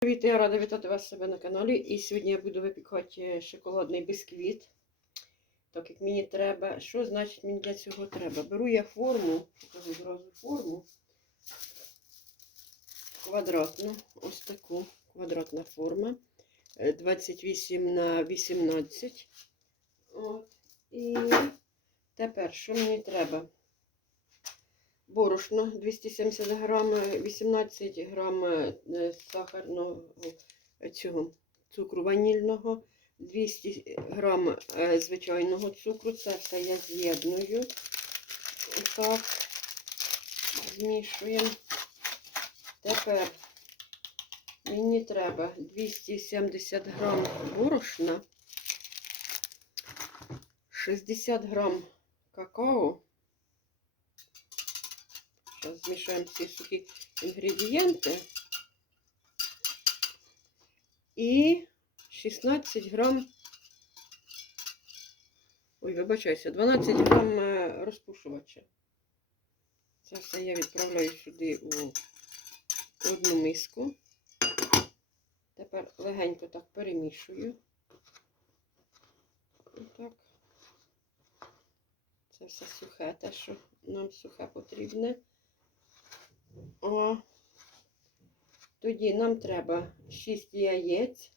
Привіт, я рада вітати вас себе на каналі. І сьогодні я буду випікати шоколадний бисквіт. Так як мені треба. Що значить мені для цього треба? Беру я форму, покажу зразу форму. Квадратну, ось таку квадратна форма. Е, 28 на 18. От. І тепер, що мені треба? Борошно 270 грам, 18 грам е, сахарного е, цього цукру ванільного, 200 грам е, звичайного цукру. Це все я з'єдную. Так, змішуємо. Тепер мені треба 270 грам борошна, 60 грам какао. Зараз змішаємо всі сухі інгредієнти. І 16 грам, ой, вибачайся, 12 грам е, розпушувача. Це все я відправляю сюди у одну миску. Тепер легенько так перемішую. Отак. Це все сухе, те, що нам сухе потрібне. О, тоді нам треба 6 яєць.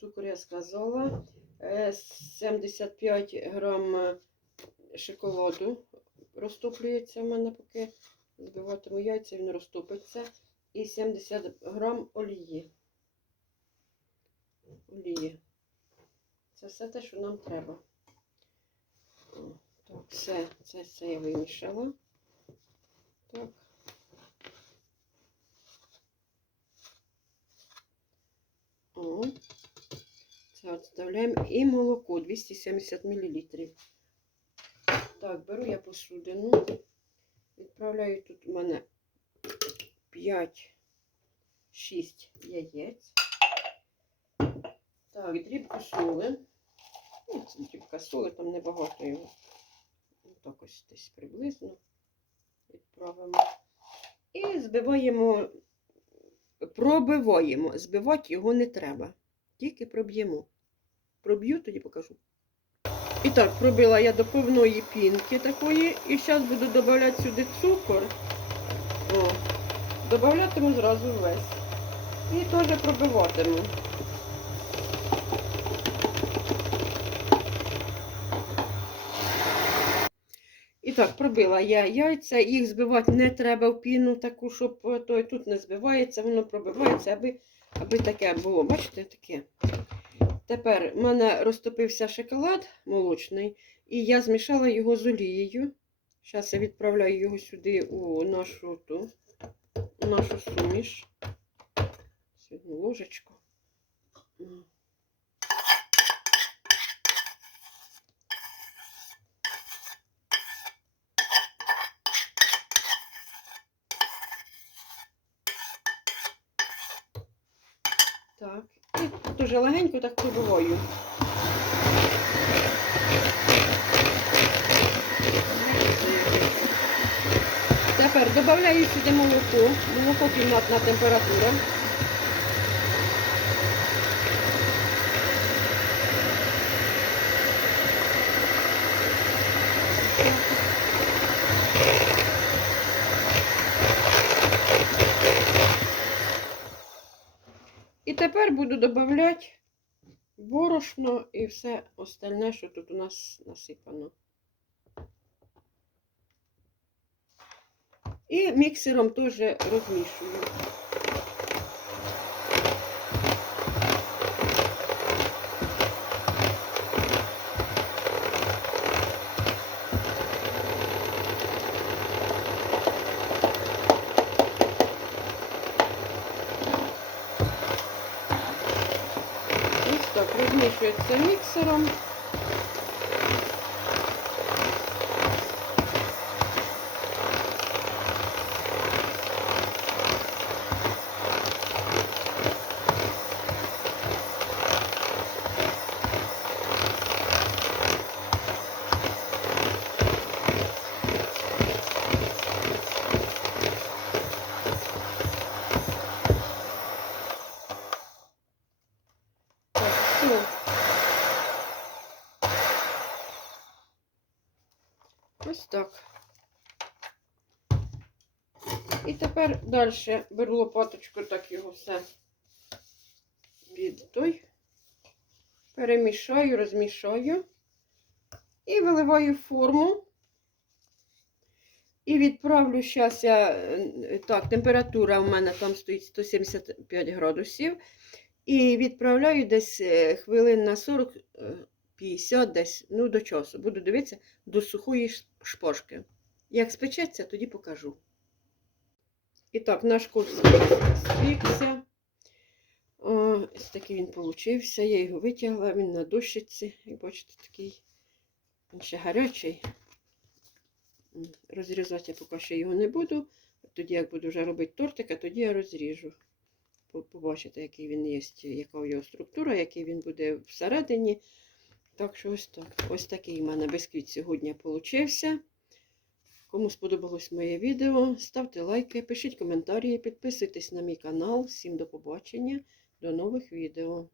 Цукор я сказала. Е, 75 грам е, шоколаду розтоплюється в мене, поки збиватиму яйця, він розтопиться. І 70 грам олії. Олії. Це все те, що нам треба. Так, все, це, це я вимішала. Так. О, це відставляємо. І молоко 270 мл. Так, беру я посудину. Відправляю тут у мене 5-6 яєць. Так, дрібку соли. Ну, це дрібка соли, там небагато його. Так ось десь приблизно відправимо. І збиваємо, пробиваємо. Збивати його не треба. Тільки проб'ємо. Проб'ю, тоді покажу. І так, пробила я до повної пінки такої. І зараз буду додавати сюди цукор. О, Добавлятиму зразу весь. І теж пробиватиму. І так, пробила я яйця, їх збивати не треба в піну таку, щоб е, той тут не збивається, воно пробивається, аби, аби таке було. Бачите, таке. Тепер в мене розтопився шоколад молочний, і я змішала його з олією. Зараз я відправляю його сюди у нашу ту, нашу суміш. Сьогодні ложечку. Так. І дуже легенько так пробиваю. Тепер додаю сюди молоко. Молоко кімнатна температура. Тепер буду додавати борошно і все остальне, що тут у нас насипано. І міксером теж розмішую. Ось так розмішується міксером. Ось так. І тепер далі беру лопаточку, так його все під той. Перемішаю, розмішаю. І виливаю форму. І відправлю зараз я. е, Так, температура у мене там стоїть 175 градусів. І відправляю десь е, хвилин на 40, е, 50 десь, ну до часу. Буду дивитися до сухої шпажки. Як спечеться, тоді покажу. І так, наш курс спікся. Ось такий він получився. Я його витягла, він на дощиці. Як бачите, такий він ще гарячий. Розрізати я поки що його не буду. Тоді, як буду вже робити тортика, тоді я розріжу. Побачите, який він є, яка його структура, який він буде всередині. Так що ось так. Ось такий у мене бисквіт сьогодні получився. Кому сподобалось моє відео, ставте лайки, пишіть коментарі, підписуйтесь на мій канал. Всім до побачення, до нових відео.